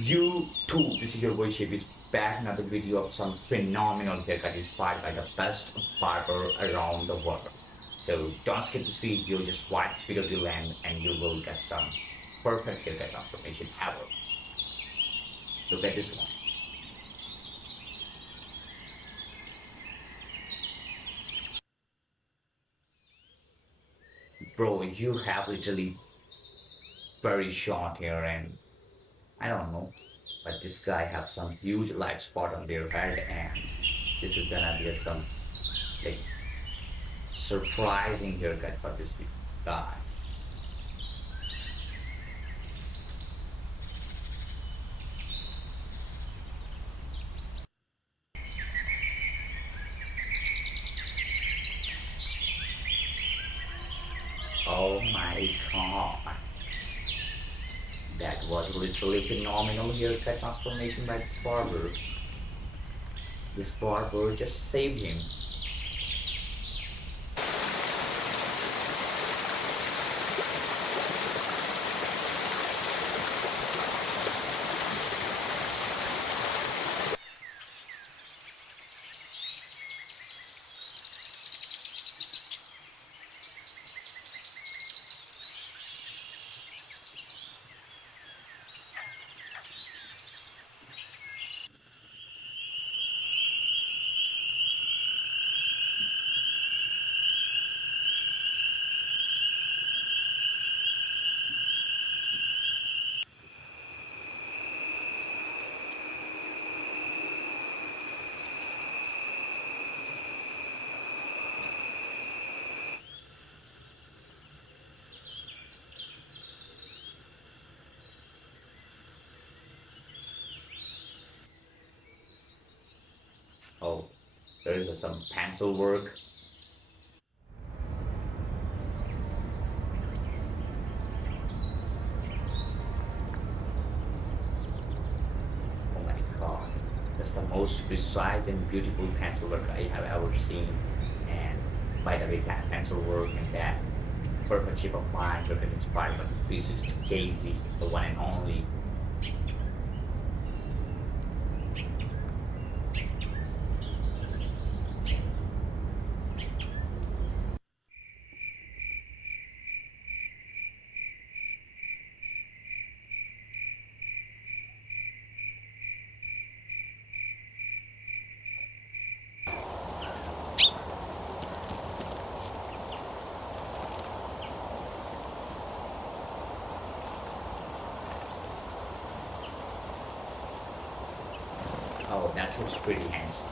You too, this is your boy Shape is back another video of some phenomenal haircut inspired by the best barber around the world. So don't skip this video, just watch this video till end and you will get some perfect haircut transformation ever. Look at this one. Bro, you have literally very short hair and I don't know, but this guy have some huge light spot on their head and this is gonna be some like surprising haircut for this guy. Oh my god. That was literally phenomenal haircut transformation by this barber. This barber just saved him. Oh, there is some pencil work. Oh my god. That's the most precise and beautiful pencil work I have ever seen. And by the way, that pencil work and that perfect shape of mine have been inspired by the 360 KZ, the one and only. Oh, that looks pretty handsome.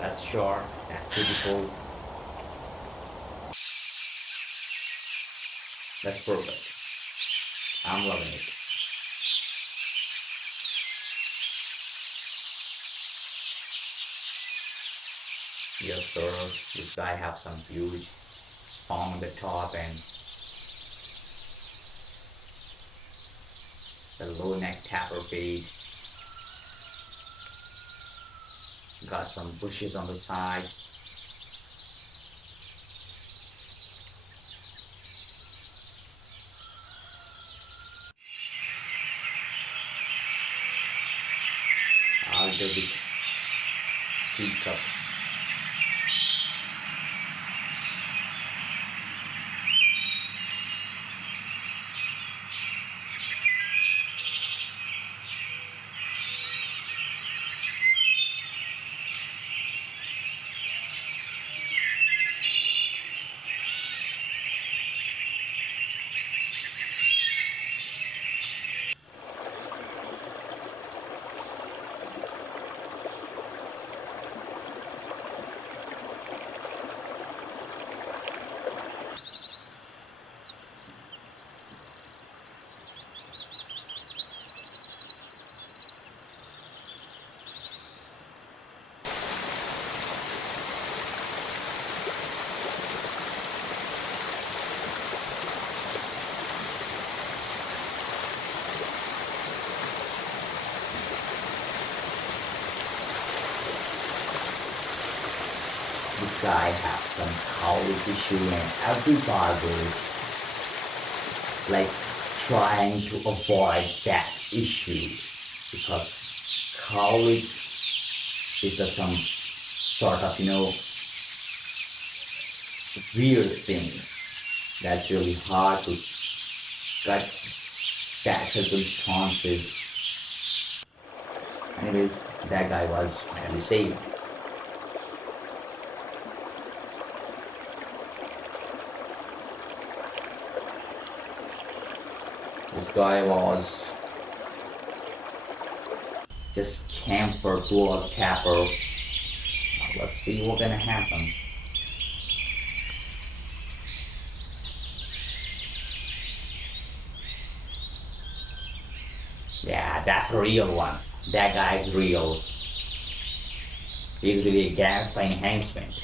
That's short, that's beautiful, that's perfect. I'm loving it. Yes, sir. This guy have some huge spawn on the top and the low neck tapper fade. Got some bushes on the side. I'll do it C cup. This guy have some cowl tissue and every barber like trying to avoid that issue because cowlick is the some sort of weird thing that's really hard to cut that circumstances. Anyways, that guy was finally saved. This guy was just came for blood tapper. Now let's see what's gonna happen. Yeah, that's the real one. That guy's real. He's really a gangsta enhancement.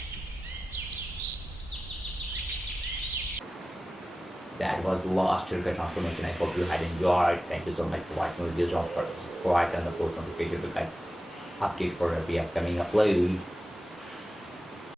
That was the last trigger transformation. I hope you had enjoyed. Thank you so much for watching videos. Don't forget to subscribe and the post notification to get update for every upcoming upload.